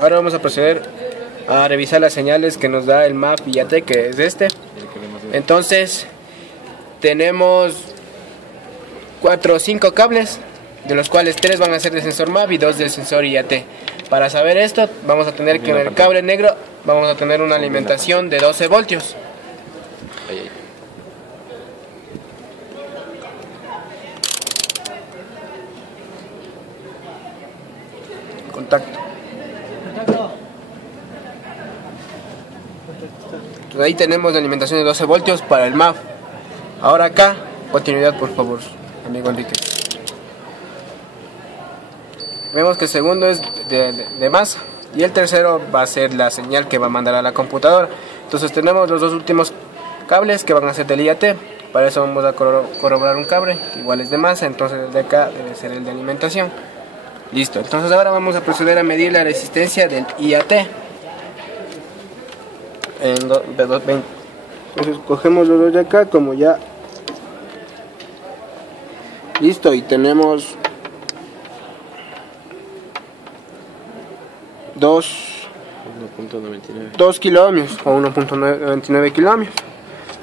Ahora vamos a proceder a revisar las señales que nos da el MAF IAT, que es este. Entonces tenemos 4 o 5 cables, de los cuales 3 van a ser del sensor MAF y 2 del sensor IAT. Para saber esto, vamos a tener que en el cable negro vamos a tener una alimentación de 12 voltios. Contacto. Entonces ahí tenemos la alimentación de 12 voltios para el MAF. Ahora acá, continuidad por favor, amigo Enrique. Vemos que el segundo es de masa y el tercero va a ser la señal que va a mandar a la computadora. Entonces tenemos los dos últimos cables que van a ser del IAT. Para eso vamos a corroborar un cable, igual es de masa, entonces el de acá debe ser el de alimentación. Listo, entonces ahora vamos a proceder a medir la resistencia del IAT. Entonces cogemos los dos de acá como ya. Listo, y tenemos 2 kiloohmios o 1.99 kiloohmios.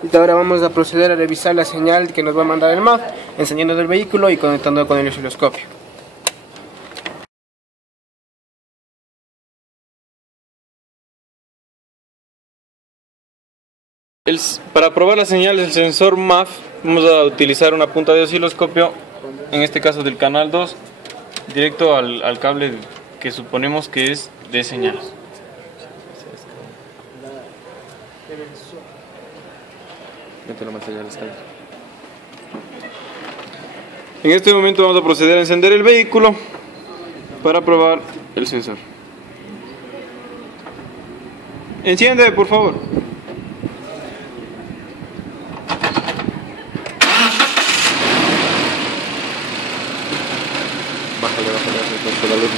Y ahora vamos a proceder a revisar la señal que nos va a mandar el MAF, encendiendo el vehículo y conectando con el osciloscopio. Para probar la señal del sensor MAF vamos a utilizar una punta de osciloscopio, en este caso del canal 2, directo al cable que suponemos que es de señal. En este momento vamos a proceder a encender el vehículo para probar el sensor. Enciende, por favor. Bájale la luz.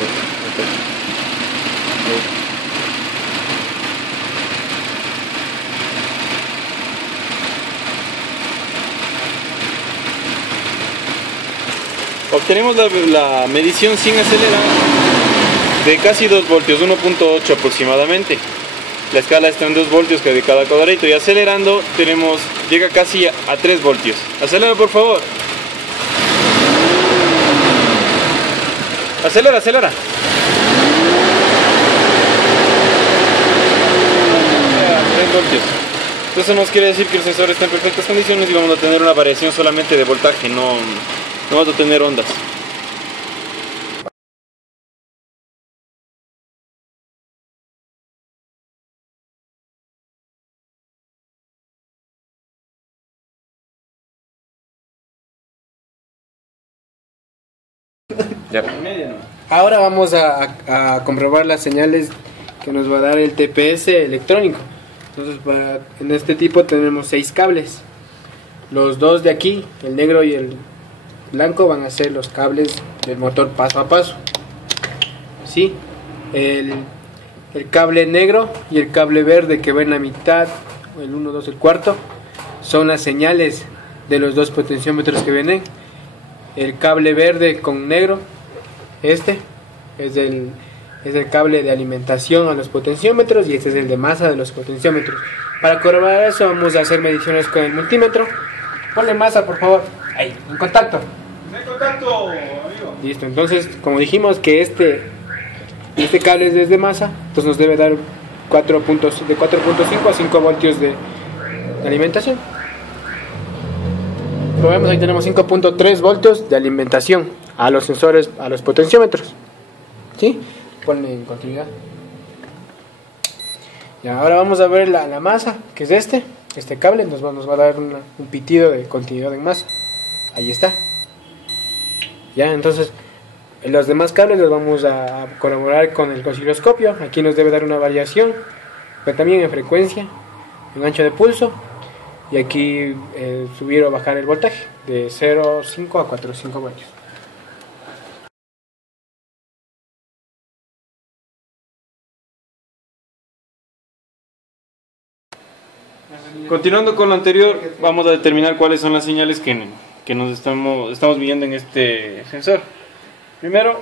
Obtenemos la medición sin acelerar de casi 2 voltios, 1.8 aproximadamente. La escala está en 2 voltios de cada cuadradito y acelerando llega casi a 3 voltios. Acelera, por favor. Acelera. 3 voltios. Eso nos quiere decir que el sensor está en perfectas condiciones y vamos a tener una variación solamente de voltaje, no vamos a tener ondas. Ahora vamos a comprobar las señales que nos va a dar el TPS electrónico. Entonces en este tipo tenemos 6 cables. Los dos de aquí, el negro y el blanco, van a ser los cables del motor paso a paso. ¿Sí? El cable negro y el cable verde que va en la mitad, el 1, 2, el cuarto, son las señales de los dos potenciómetros que vienen. El cable verde con negro, este es el cable de alimentación a los potenciómetros y este es el de masa de los potenciómetros. Para corroborar eso vamos a hacer mediciones con el multímetro. Ponle masa, por favor. Ahí, en contacto. En contacto, amigo. Listo, entonces como dijimos que este cable es desde masa, entonces nos debe dar de 4.5 a 5 voltios de alimentación. Como vemos, ahí tenemos 5.3 voltios de alimentación a los sensores, a los potenciómetros. ¿Sí? Ponle en continuidad. Y ahora vamos a ver la masa, que es este cable nos va a dar un pitido de continuidad en masa. Ahí está. Ya, entonces los demás cables los vamos a corroborar con el osciloscopio. Aquí nos debe dar una variación, pero también en frecuencia, en ancho de pulso, y aquí subir o bajar el voltaje de 0.5 a 4.5 voltios. Continuando con lo anterior, vamos a determinar cuáles son las señales que nos estamos midiendo en este sensor. Primero,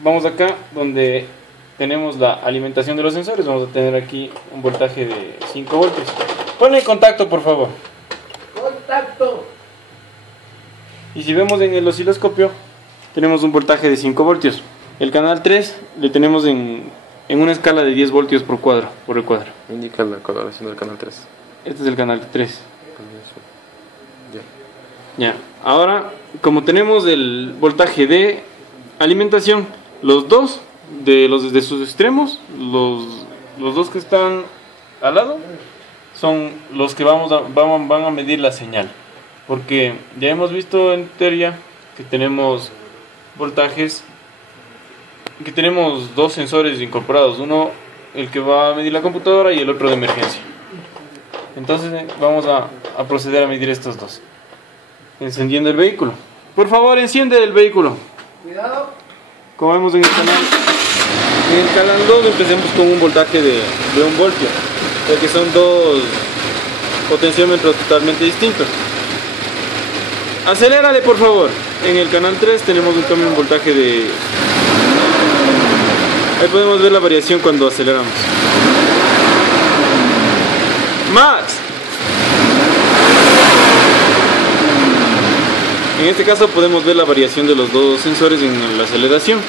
vamos acá donde tenemos la alimentación de los sensores. Vamos a tener aquí un voltaje de 5 voltios. Ponle contacto, por favor. Contacto. Y si vemos en el osciloscopio, tenemos un voltaje de 5 voltios. El canal 3 le tenemos en una escala de 10 voltios por el cuadro. Indica la coloración del canal 3. Este es el canal 3. Ya. Ahora, como tenemos el voltaje de alimentación, los dos de sus extremos, los dos que están al lado, son los que van a medir la señal. Porque ya hemos visto en teoría que tenemos voltajes, que tenemos dos sensores incorporados, uno el que va a medir la computadora y el otro de emergencia. Entonces vamos a proceder a medir estos dos. Encendiendo el vehículo. Por favor, enciende el vehículo. Cuidado. Como vemos en el canal 2 empecemos con un voltaje de 1 voltio, porque son dos potenciómetros totalmente distintos. Acelérale, por favor. En el canal 3 tenemos un voltaje de... Ahí podemos ver la variación cuando aceleramos. ¡Más! En este caso podemos ver la variación de los dos sensores en la aceleración.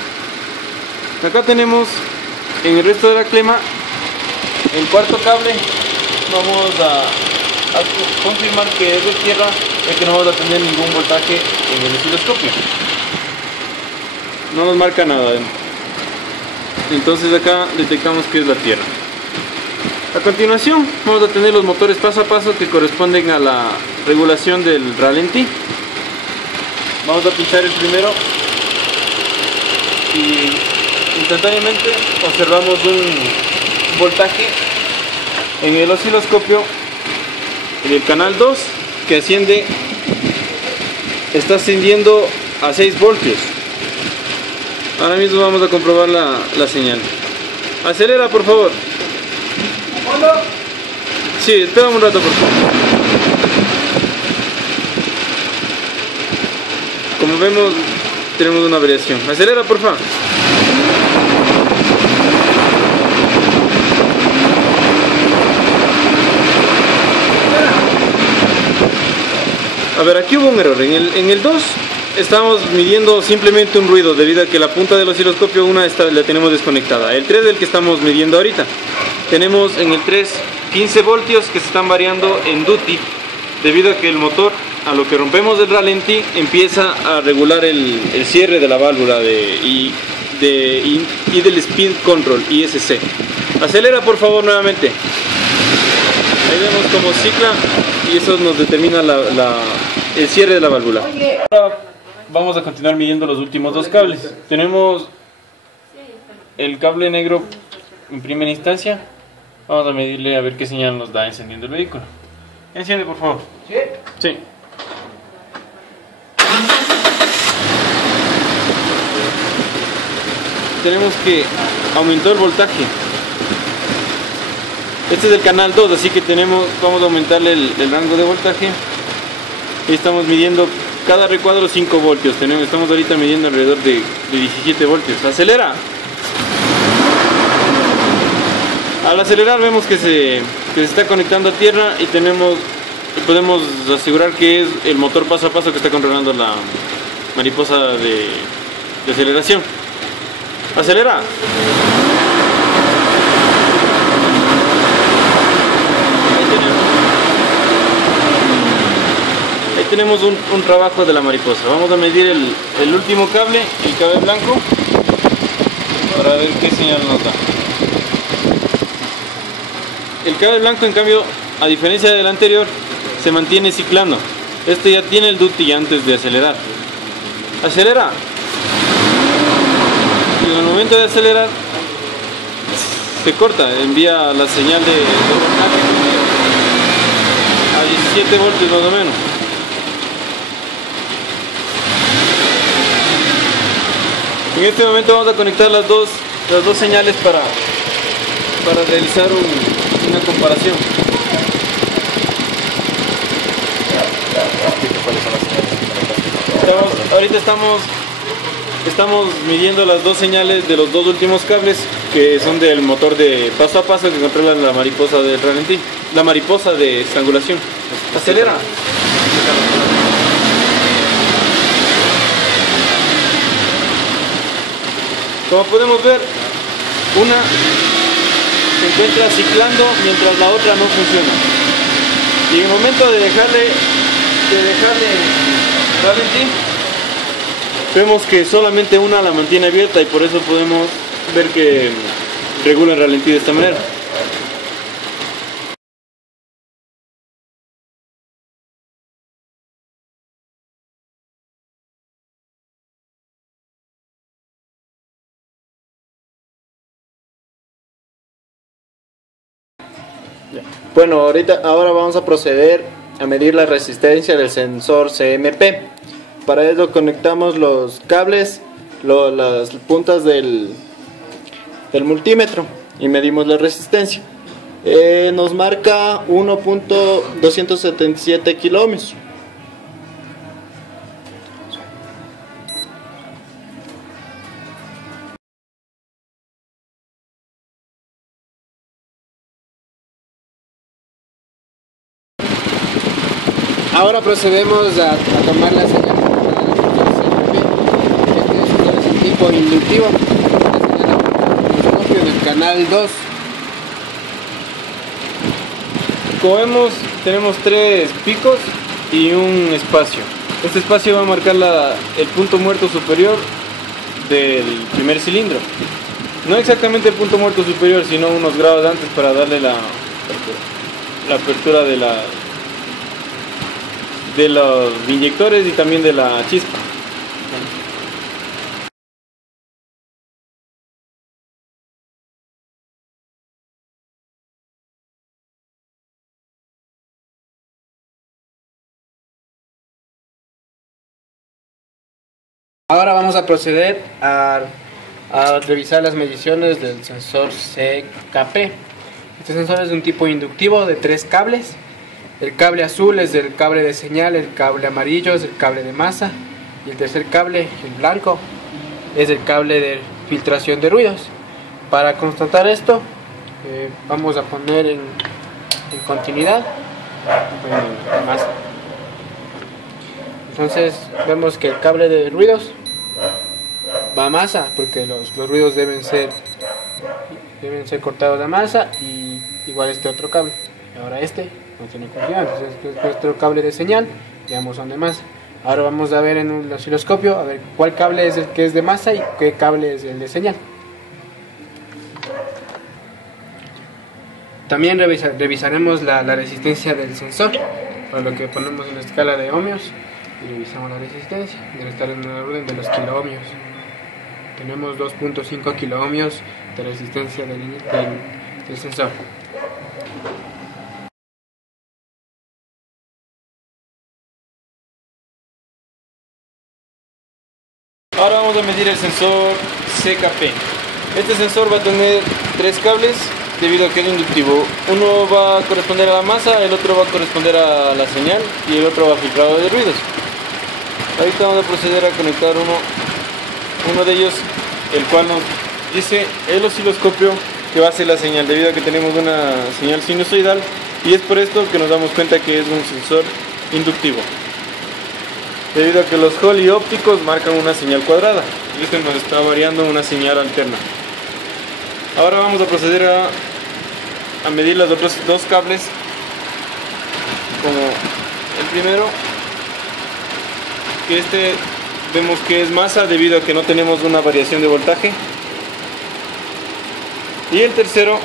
Acá tenemos en el resto de la clema el cuarto cable. Vamos a confirmar que es de tierra, ya que no vamos a tener ningún voltaje en el osciloscopio. No nos marca nada. Entonces acá detectamos que es la tierra. A continuación vamos a tener los motores paso a paso que corresponden a la regulación del ralentí. Vamos a pinchar el primero y instantáneamente observamos un voltaje en el osciloscopio en el canal 2 que está ascendiendo a 6 voltios. Ahora mismo vamos a comprobar la señal. Acelera, por favor. ¿Cuándo? Sí, espera un rato, por favor. Como vemos, tenemos una variación. Acelera, por favor. A ver, aquí hubo un error. En el 2 estamos midiendo simplemente un ruido debido a que la punta del osciloscopio la tenemos desconectada. El 3 del que estamos midiendo ahorita. Tenemos en el 3 15 voltios que se están variando en duty debido a que el motor, a lo que rompemos el ralentí, empieza a regular el cierre de la válvula y del speed control, ISC. Acelera, por favor, nuevamente. Ahí vemos como cicla y eso nos determina el cierre de la válvula. Ahora vamos a continuar midiendo los últimos dos cables. Tenemos el cable negro en primera instancia. Vamos a medirle a ver qué señal nos da encendiendo el vehículo. Enciende, por favor. ¿Sí? Sí. Tenemos que aumentar el voltaje. Este es el canal 2, así que vamos a aumentarle el rango de voltaje. Y estamos midiendo cada recuadro 5 voltios. Estamos ahorita midiendo alrededor de 17 voltios. ¡Acelera! Al acelerar vemos que se está conectando a tierra y podemos asegurar que es el motor paso a paso que está controlando la mariposa de aceleración. ¡Acelera! Ahí tenemos un trabajo de la mariposa. Vamos a medir el último cable, el cable blanco, para ver qué señal nos da. El cable blanco, en cambio, a diferencia del anterior, se mantiene ciclando. Este ya tiene el duty antes de acelerar. ¡Acelera! Y en el momento de acelerar, se corta, envía la señal de voltaje a 17 voltios más o menos. En este momento vamos a conectar las dos señales para realizar una comparación. ¿Cuáles son las señales? Ahorita estamos Estamos midiendo las dos señales de los dos últimos cables que son del motor de paso a paso que controlan la mariposa del ralentí, la mariposa de estrangulación. Acelera. Como podemos ver, una se encuentra ciclando mientras la otra no funciona. Y en el momento de dejarle ralentí, vemos que solamente una la mantiene abierta y por eso podemos ver que regula el ralentí de esta manera. Bueno, ahora vamos a proceder a medir la resistencia del sensor CMP. Para ello conectamos los cables, las puntas del multímetro y medimos la resistencia. Nos marca 1.277 kiloohmios. Ahora procedemos a tomar la señal de este tipo inductivo, en el canal 2. Como vemos, tenemos tres picos y un espacio. Este espacio va a marcar el punto muerto superior del primer cilindro. No exactamente el punto muerto superior, sino unos grados antes para darle la apertura de los inyectores y también de la chispa. Ahora vamos a proceder a revisar las mediciones del sensor CKP. Este sensor es de un tipo inductivo de 3 cables. El cable azul es del cable de señal, el cable amarillo es el cable de masa y el tercer cable, el blanco, es el cable de filtración de ruidos. Para constatar esto, vamos a poner en continuidad masa. Entonces vemos que el cable de ruidos va a masa porque los ruidos deben ser cortados a masa, y igual este otro cable. Ahora este no tiene continuidad, entonces nuestro cable de señal y ambos son de masa. Ahora vamos a ver en un osciloscopio a ver cuál cable es el que es de masa y qué cable es el de señal. También revisaremos la resistencia del sensor, por lo que ponemos en la escala de ohmios y revisamos la resistencia. Debe estar en el orden de los kiloohmios. Tenemos 2.5 kiloohmios de resistencia del sensor. Ahora vamos a medir el sensor CKP. Este sensor va a tener 3 cables debido a que es inductivo. Uno va a corresponder a la masa, el otro va a corresponder a la señal y el otro va a filtrado de ruidos. Ahorita vamos a proceder a conectar uno de ellos, el cual nos dice el osciloscopio que va a ser la señal, debido a que tenemos una señal sinusoidal, y es por esto que nos damos cuenta que es un sensor inductivo, debido a que los Holi ópticos marcan una señal cuadrada y este nos está variando una señal alterna. Ahora vamos a proceder a medir los otros 2 cables, como el primero, que vemos que es masa debido a que no tenemos una variación de voltaje, y el tercero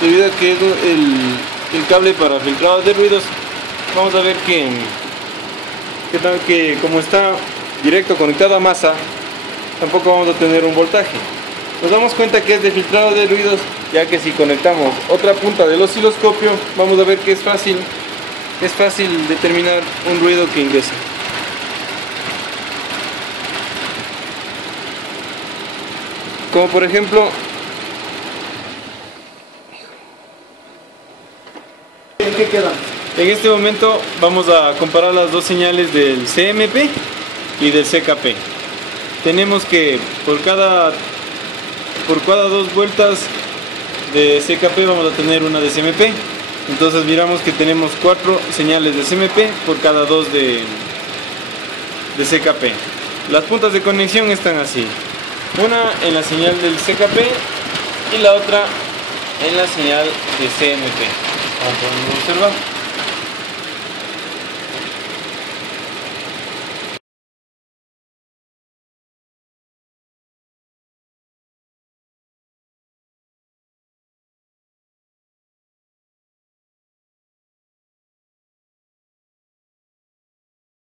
debido a que es el cable para filtrado de ruidos. Vamos a ver que como está directo conectado a masa, tampoco vamos a tener un voltaje. Nos damos cuenta que es de filtrado de ruidos, ya que si conectamos otra punta del osciloscopio, vamos a ver que es fácil determinar un ruido que ingresa. Como por ejemplo, ¿En qué quedan? en este momento vamos a comparar las dos señales del CMP y del CKP. Tenemos que por cada 2 vueltas de CKP vamos a tener una de CMP. Entonces miramos que tenemos 4 señales de CMP por cada 2 de CKP. Las puntas de conexión están así: una en la señal del CKP y la otra en la señal de CMP. Como podemos observar.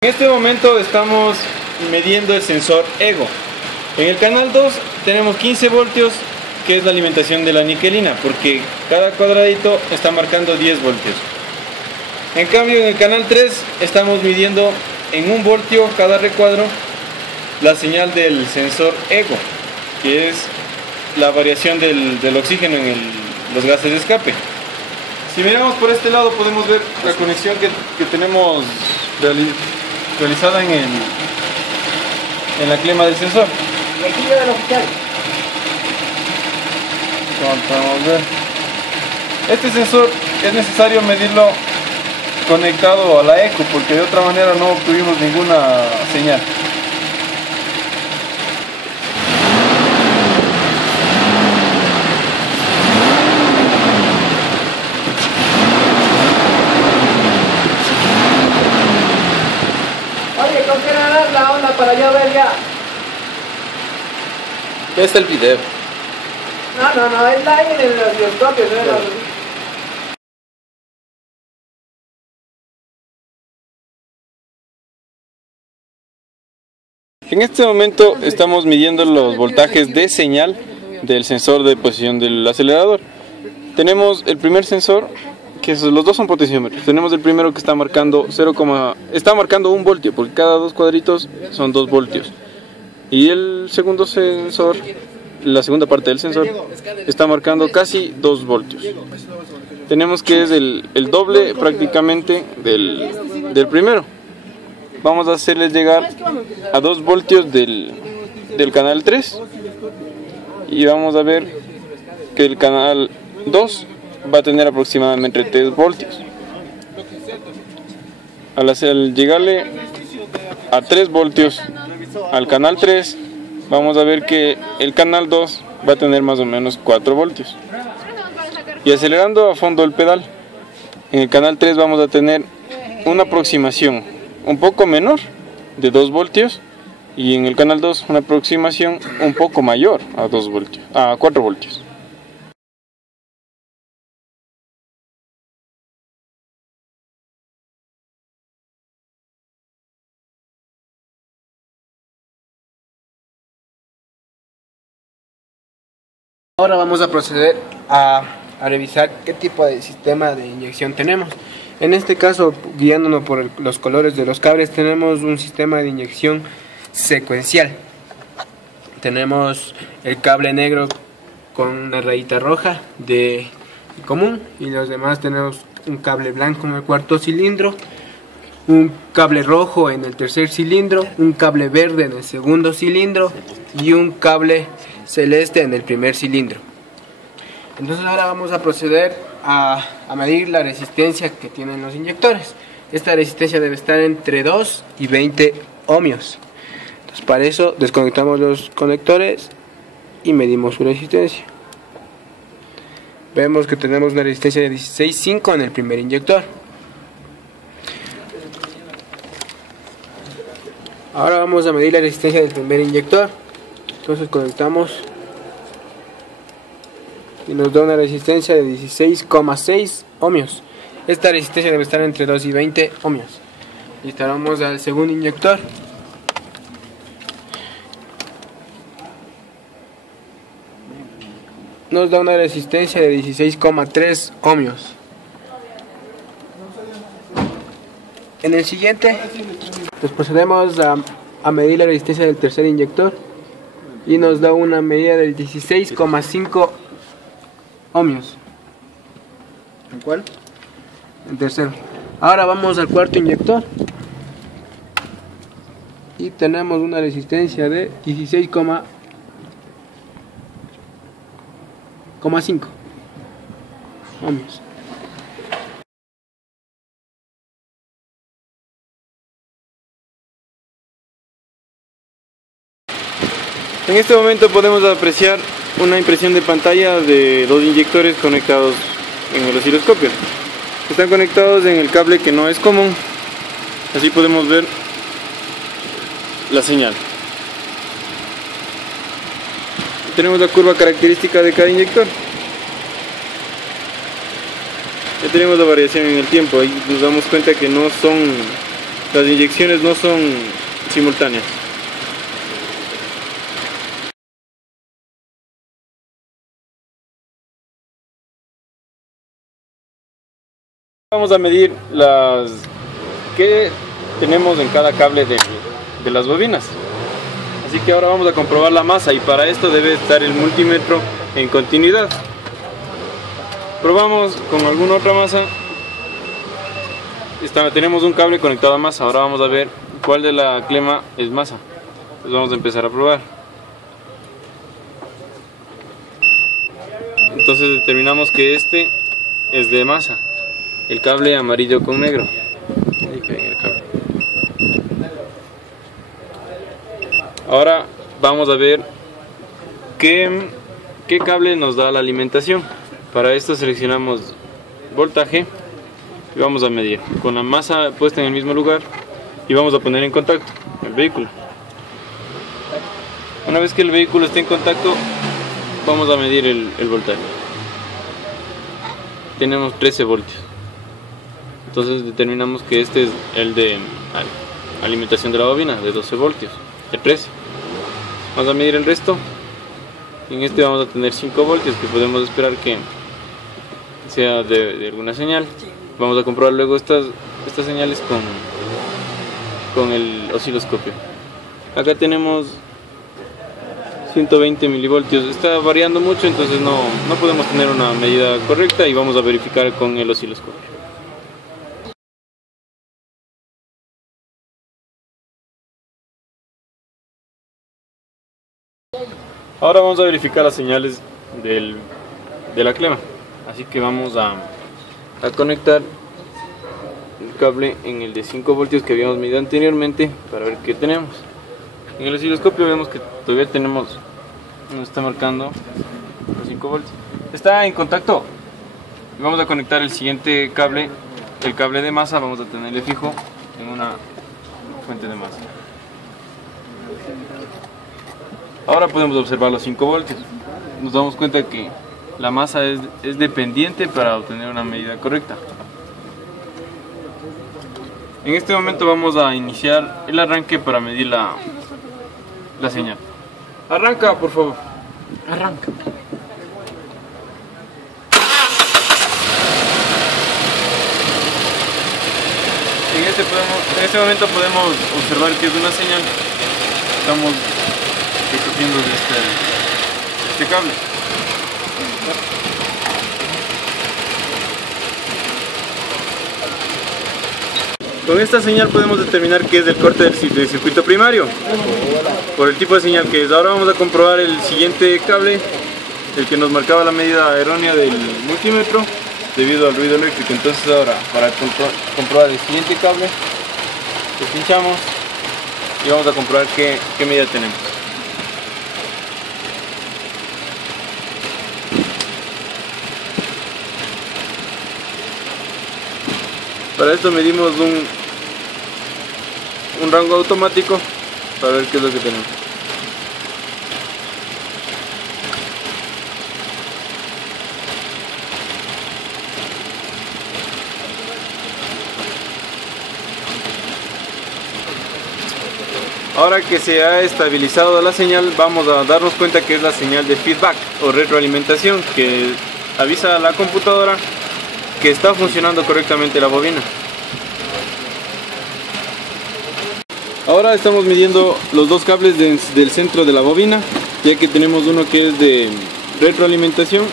En este momento estamos midiendo el sensor EGO. En el canal 2 tenemos 15 voltios, que es la alimentación de la niquelina, porque cada cuadradito está marcando 10 voltios. En cambio, en el canal 3 estamos midiendo en 1 voltio cada recuadro la señal del sensor EGO, que es la variación del oxígeno en los gases de escape. Si miramos por este lado podemos ver la conexión que tenemos realizada en la clema del sensor. Vamos a ver. Este sensor es necesario medirlo conectado a la eco, porque de otra manera no obtuvimos ninguna señal. Oye, ¿con qué dar la onda para yo ver ya? ¿Qué es el video? No, es la en los bioscopios, ¿no? En este momento estamos midiendo los voltajes de señal del sensor de posición del acelerador. Tenemos el primer sensor, que los dos son potenciómetros. Tenemos el primero que está marcando 1 voltio, porque cada 2 cuadritos son 2 voltios. Y el segundo sensor, la segunda parte del sensor, está marcando casi 2 voltios. Tenemos que es el doble prácticamente del primero. Vamos a hacerles llegar a 2 voltios del canal 3 y vamos a ver que el canal 2 va a tener aproximadamente 3 voltios. Al llegarle a 3 voltios al canal 3, vamos a ver que el canal 2 va a tener más o menos 4 voltios. Y acelerando a fondo el pedal, en el canal 3 vamos a tener una aproximación un poco menor de 2 voltios y en el canal 2 una aproximación un poco mayor a 4 voltios. Ahora vamos a proceder a revisar qué tipo de sistema de inyección tenemos. En este caso, guiándonos por los colores de los cables, tenemos un sistema de inyección secuencial. Tenemos el cable negro con una rayita roja de común y los demás tenemos un cable blanco en el cuarto cilindro, un cable rojo en el tercer cilindro, un cable verde en el segundo cilindro y un cable celeste en el primer cilindro. Entonces ahora vamos a proceder a medir la resistencia que tienen los inyectores. Esta resistencia debe estar entre 2 y 20 ohmios. Entonces para eso desconectamos los conectores y medimos su resistencia. Vemos que tenemos una resistencia de 16.5 en el primer inyector. Ahora vamos a medir la resistencia del primer inyector. Entonces conectamos y nos da una resistencia de 16,6 ohmios. Esta resistencia debe estar entre 2 y 20 ohmios. Instalamos al segundo inyector. Nos da una resistencia de 16,3 ohmios. En el siguiente, pues procedemos a medir la resistencia del tercer inyector y nos da una medida del 16,5 ohmios. ¿En cuál? El tercero. Ahora vamos al cuarto inyector. y tenemos una resistencia de 16,5. Vamos. En este momento podemos apreciar una impresión de pantalla de dos inyectores conectados en el osciloscopio. Están conectados en el cable que no es común, así podemos ver la señal. Tenemos la curva característica de cada inyector. Ya tenemos la variación en el tiempo, ahí nos damos cuenta que las inyecciones no son simultáneas. Vamos a medir las que tenemos en cada cable de las bobinas. Así que ahora vamos a comprobar la masa, y para esto debe estar el multímetro en continuidad. Probamos con alguna otra masa. Tenemos un cable conectado a masa. Ahora vamos a ver cuál de la clema es masa. Pues vamos a empezar a probar. Entonces determinamos que este es de masa, el cable amarillo con negro. Ahí que viene el cable. Ahora vamos a ver qué cable nos da la alimentación. Para esto seleccionamos voltaje y vamos a medir con la masa puesta en el mismo lugar, y vamos a poner en contacto el vehículo. Una vez que el vehículo esté en contacto, vamos a medir el voltaje. Tenemos 13 voltios. Entonces determinamos que este es el de alimentación de la bobina, de 12 voltios, de 13. Vamos a medir el resto. En este vamos a tener 5 voltios, que podemos esperar que sea de alguna señal. Vamos a comprobar luego estas señales con el osciloscopio. Acá tenemos 120 milivoltios. Está variando mucho, entonces no podemos tener una medida correcta, y vamos a verificar con el osciloscopio. Ahora vamos a verificar las señales de la clema. Así que vamos a conectar el cable en el de 5 voltios que habíamos medido anteriormente para ver qué tenemos. En el osciloscopio vemos que todavía nos está marcando los 5 voltios. Está en contacto. Vamos a conectar el siguiente cable, el cable de masa. Vamos a tenerle fijo en una fuente de masa. Ahora podemos observar los 5 voltios. Nos damos cuenta que la masa es dependiente para obtener una medida correcta. En este momento vamos a iniciar el arranque para medir la señal. Arranca, por favor. Arranca. En este momento podemos observar que es una señal. Estamos recogiendo de este cable. Con esta señal podemos determinar que es del corte del circuito primario, por el tipo de señal que es. Ahora vamos a comprobar el siguiente cable, el que nos marcaba la medida errónea del multímetro debido al ruido eléctrico. Entonces ahora, para comprobar el siguiente cable, lo pinchamos y vamos a comprobar qué medida tenemos. Para esto medimos un rango automático para ver qué es lo que tenemos. Ahora que se ha estabilizado la señal, vamos a darnos cuenta que es la señal de feedback o retroalimentación, que avisa a la computadora que está funcionando correctamente la bobina. Ahora estamos midiendo los dos cables del centro de la bobina, ya que tenemos uno que es de retroalimentación,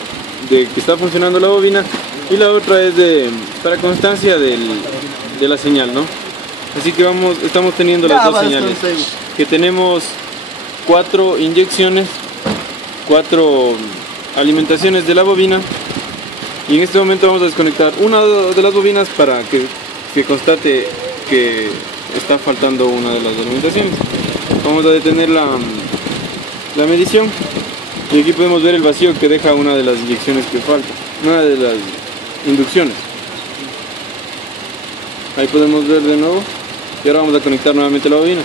de que está funcionando la bobina, y la otra es para constancia de la señal, ¿no? Así que estamos teniendo las dos señales. Que tenemos 4 inyecciones, 4 alimentaciones de la bobina. Y en este momento vamos a desconectar una de las bobinas para que constate que está faltando una de las alimentaciones. Vamos a detener la medición. Y aquí podemos ver el vacío que deja una de las inyecciones que falta, una de las inducciones. Ahí podemos ver de nuevo. Y ahora vamos a conectar nuevamente la bobina.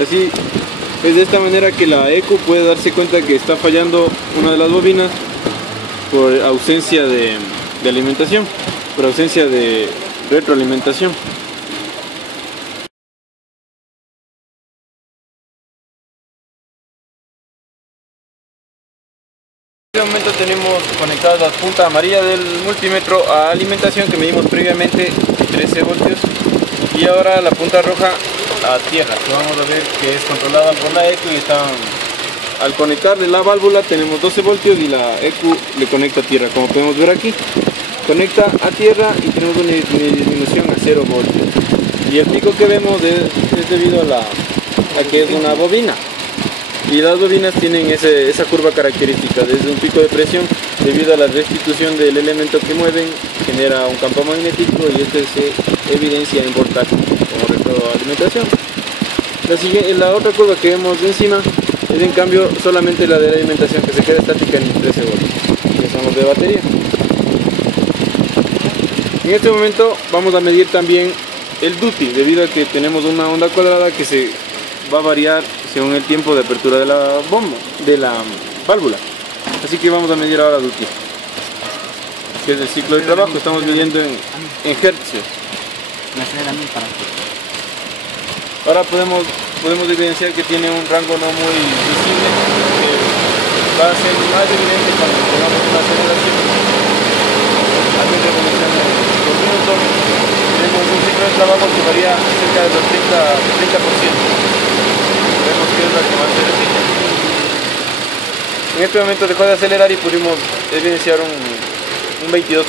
Así es de esta manera que la ECU puede darse cuenta que está fallando una de las bobinas por ausencia de alimentación, por ausencia de retroalimentación. En este momento tenemos conectada la punta amarilla del multímetro a alimentación que medimos previamente, 13 voltios, y ahora la punta roja a tierra, que vamos a ver que es controlada por la ECU y está... Al conectarle la válvula tenemos 12 voltios y la ECU le conecta a tierra, como podemos ver aquí. Conecta a tierra y tenemos una disminución a 0 voltios. Y el pico que vemos es debido a que es una bobina. Y las bobinas tienen esa curva característica, desde un pico de presión, debido a la restitución del elemento que mueven, genera un campo magnético y este se evidencia en voltaje como retroalimentación. La otra curva que vemos de encima es en cambio solamente la de la alimentación, que se queda estática en 13 voltios, que son los de batería. En este momento vamos a medir también el duty, debido a que tenemos una onda cuadrada que se va a variar según el tiempo de apertura de la bomba, de la válvula. Así que vamos a medir ahora duty, que es el ciclo de trabajo. Estamos midiendo en hercios. Ahora podemos evidenciar que tiene un rango no muy visible, que va a ser más evidente cuando pongamos una aceleración a 10 revoluciones por minuto. Tenemos un ciclo de trabajo que varía cerca del 30%. Vemos que es la que más se repite. En este momento dejó de acelerar y pudimos evidenciar un 22%.